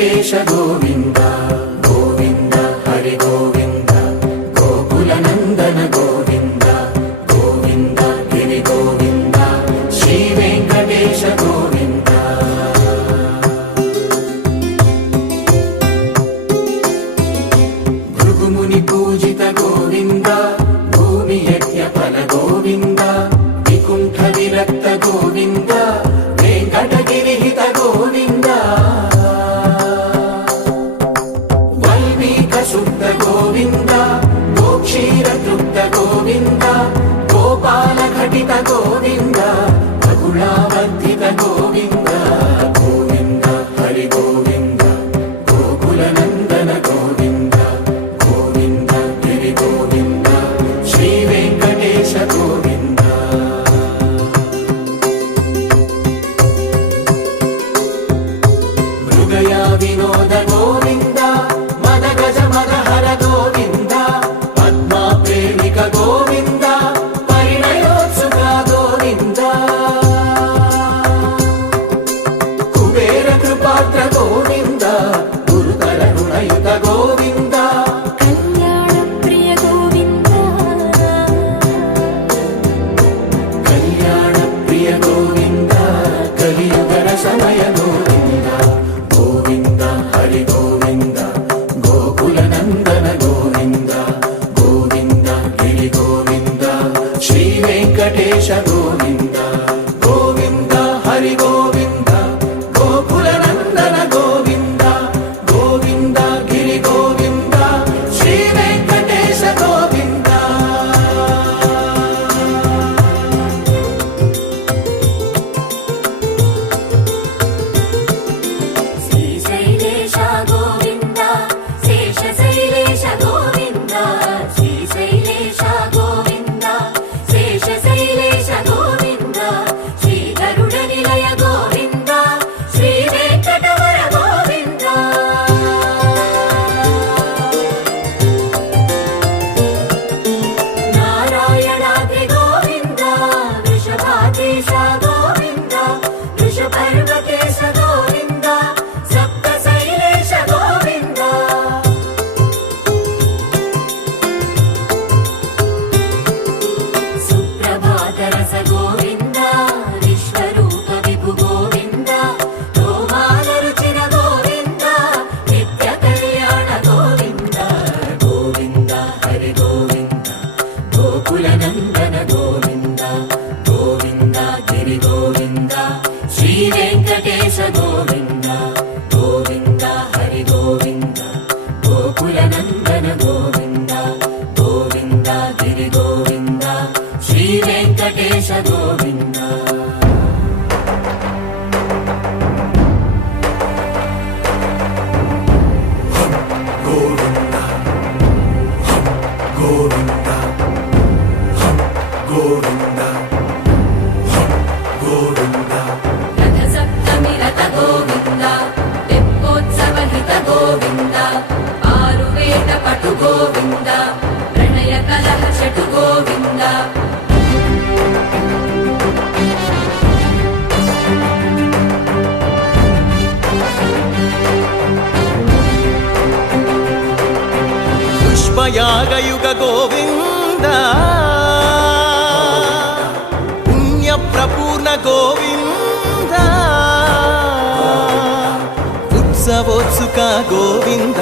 వెంకటేశ గోవింద గోవింద హరి గోవింద గోకుల నందన గోవింద గోవింద గిరి గోవింద శ్రీ వెంకటేశ గోవింద భృగుముని పూజిత గోవింద భూమి యజ్ఞ ఫల గోవింద వికుంఠ విరక్త గోవింద వెంకటగిరిహిత గోవింద వల్మీక శుద్ధ గోవింద గోక్షీర తృప్త గోవింద గోపాల ఘటిత గోవింద బహుళావర్ధిత గోవింద గోవింద హరి గోవింద గోకుల నందన గోవింద గోవింద గిరి గోవింద శ్రీ వెంకటేశ గోవింద వినోద గోవింద మద గజ మద హర గోవింద పద్మా ప్రేమిక గోవింద పరిణయోత్సుక గోవింద కుబేర కృపాత్ర గోవింద గురుతర రుణయుత గోవింద కళ్యాణ ప్రియ గోవింద కళ్యాణ ప్రియ గోవింద కలియుగ రసమయ గోవింద గోవింద హరి గోవింద గోకుల నందన గోవింద గోవింద గిరి గోవింద శ్రీ వెంకటేశ గోవింద గోవింద హరి గోవింద గోకుల నందన గోవింద గోవింద గిరి గోవింద శ్రీ వెంకటేశ గోవింద శ్రీశైలేశ గోవింద శేషశైలేశ గోవింద శ్రీశైలేశ గోవింద శేషశైలేశ గోవింద శ్రీ గరుడ నిలయ గోవింద శ్రీ వెంకటవర గోవింద నారాయణాద్రి గోవింద వృషభాదేశ గోవింద వృషపర్వకేశ గోవింద సప్తశైలేశ గోవింద సుప్రభాతరస గోవింద విశ్వరూప విభు గోవింద గోమాల రుచిర గోవింద నిత్య కళ్యాణ గోవింద గోవింద హరి గోవింద గోకుల నందన గోవింద గోవింద గిరి గోవింద శ్రీ వెంకటేశ గోవింద గోవింద హరి గోవింద గోకుల నందన గోవింద గోవింద గిరి గోవింద శ్రీ వెంకటేశ గోవింద గోవింద గోవింద గోవింద గోవింద రథ సప్తమి రథ గోవింద తెప్పోత్సవ హిత గోవింద ఆరువేద పటు గోవింద ప్రణయ కలహ చటు గోవింద పుష్పయాగయుగ గోవింద పుణ్య ప్రపూర్ణ గోవింద ఉత్సవోత్సుక గోవింద